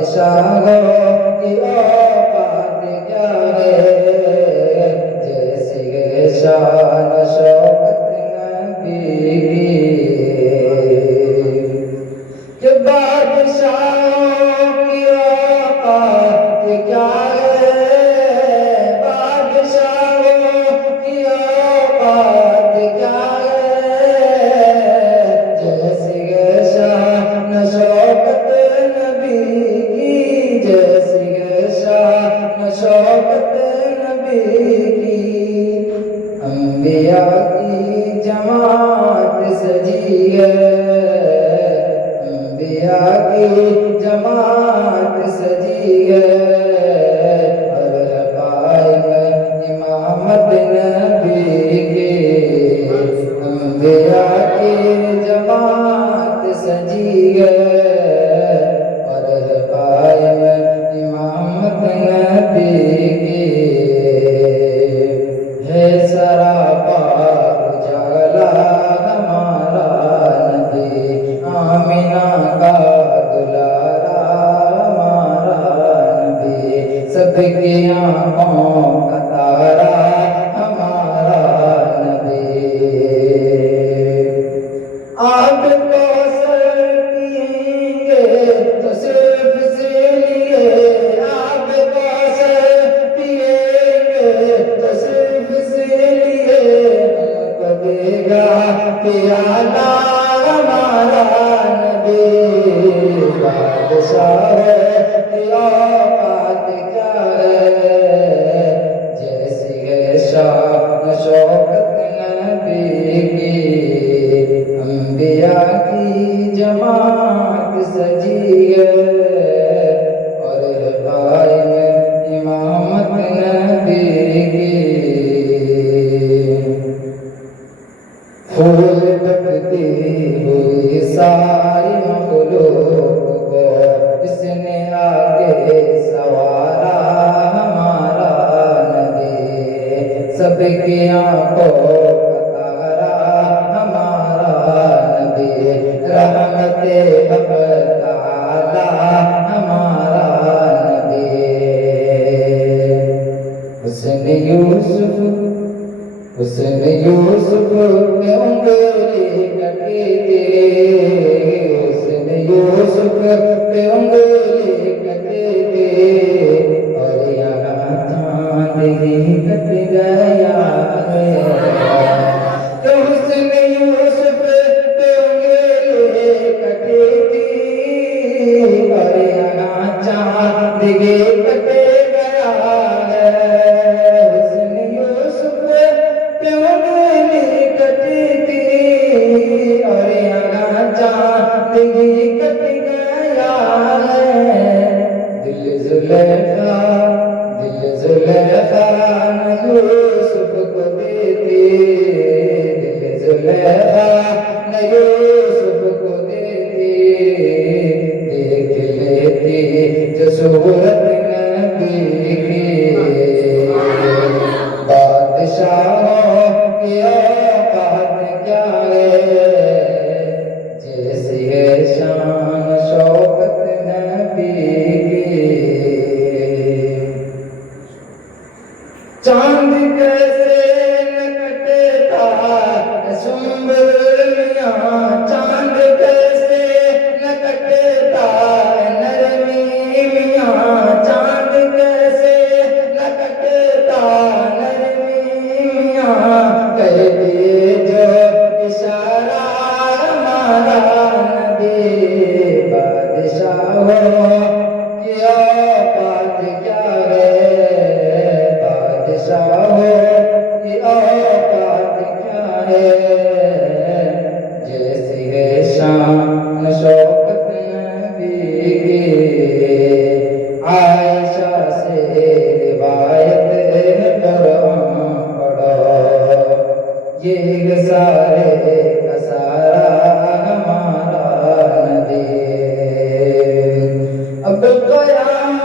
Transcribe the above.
بادشاہوں کی اوقات کیا ہے، جیسی شان و شوکت نبی کی، کہ بادشاہوں کی اوقات کیا ہے، بادشاہوں کی اوقات کیا ہے، جیسی شان و شوکت نبی کی، جیسی شان و شوکت نبی کی، انبیاء کی جماعت سجی ہے، انبیاء کی جماعت سجی ہے، اور قائم امامت نبی کی، انبیاء کی جماعت سجی ہے، اور قائم امامت نبی کی، ہے سراپا اجالا ہمارا نبی، آمینہ کا دلارا ہمارا نبی، سب کی آنکھوں کا تارا ہمارا نبی، آب کوثر پئیں گے تو صرف اس لیے، آب کوثر پئیں گے تو صرف اس لیے، ہم کو دے گا پیالہ ہمارا نبی، بادشاہ کی اوقات کیا ہے، جیسی ہے شان و شوکت نبی کی، انبیاء کی جماعت سجی ہے، اور قائم امامت نبی کی، پھول بکتی ہوئی ساری مخلوق کو اس نے آ کے سنوارا ہمارا نبی، سب کی آنکھوں کا تارا ہمارا نبی، رحمت حق تعالی ہمارا نبی، حسن یوسف پہ انگلی کٹی تھی، حسن یوسف پہ انگلی کٹی تھی، اور یہاں چاند ہی کٹ گیا ہے، کہ حسن یوسف پہ انگلی کٹی تھی، اور یہاں چاند ہی کٹ گیا ہے، حسن یوسف پہ انگلی کٹی تھی، اور یہاں چاند ہی کٹ گیا ہے، دل زلیخا نہ یوسف کو دیتی، دل زلیخا نہ یوسف کو دیتی، دیکھ لیتی جو صورت نبی کی، بادشاہوں کی اوقات کیا ہے، جیسی ہے شان و شوکت نبی کی، چاند کیسے نہ کٹتا سنبل میاں، چاند کیسے نہ کٹتا نرمی میاں، چاند کیسے نہ کٹتا نرمی میاں، کہہ دیے جو اشارہ ہمارا نبی، بادشاہوں کی اوقات کیا ہے، بادشاہوں کی اوقات کیا ہے، جیسی ہے شان و شوکت نبی کی، عائشہ سے روایت ہے قرآن پڑھو، یہ سارے کا سارا ہمارا نبی، اب قیامت